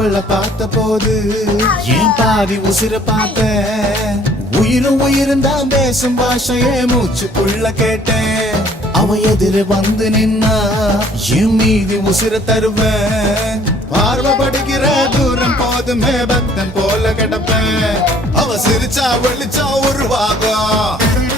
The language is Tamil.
அவளை பார்த்த போது என் பாதி உசிர பார்த்த உயிரும் உயிரும் தான் பேசும் பாஷையே மூச்சுக்குள்ள கேட்டேன் அவ எதிர வந்து நின்னா என் மீதி உசிர தருவேன் பார்வப்படுகிற தூரம் போதுமே பக்தன் போல கிடப்பேன் அவ சிரிச்சா வெளிச்சா உருவாகும்